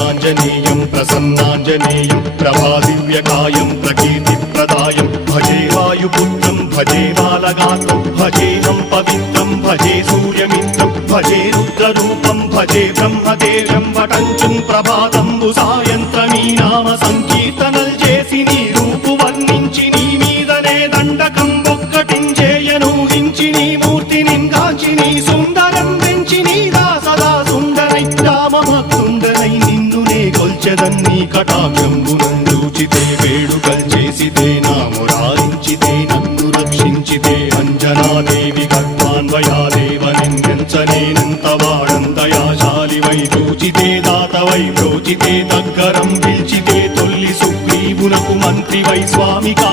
आञ्जनेयं प्रसन्नाञ्जनेयं प्रभादिव्यकायं प्रकीर्तिप्रदायं भजे वायुपुत्रं भजे बालगात्रं भजेऽहं पवित्रं भजे सूर्यमित्रं भजे रुद्ररूपं भजे ब्रह्मदेव्यं वटञ्चं ప్రభాతంబు సాయంత్రమీ నామ సంకీర్తనల్ చేసి నీ రూపు వర్ణించి నీ మీదనే దండకం ఒక్కటించేయనూహించి నీ మూర్తిని కాంచి నీ సుందరం పెంచి నీ సదా సుందరై రామభక్తుండనై నిన్నునే కొల్చెదన్నీ కటాక్షంబునందూచితే వేడుకల్ చేసితే నా మురారించితే నన్ను రక్షించితే అంజనాదేవి గర్భాన్వయాదేవనెంచనేనంత వాడంతయాశాలివై చూచితే దాతవై ప్రోచితే దగ్గరం పిలిచితే తొల్లి సుగ్రీవునకు మంత్రివై స్వామికా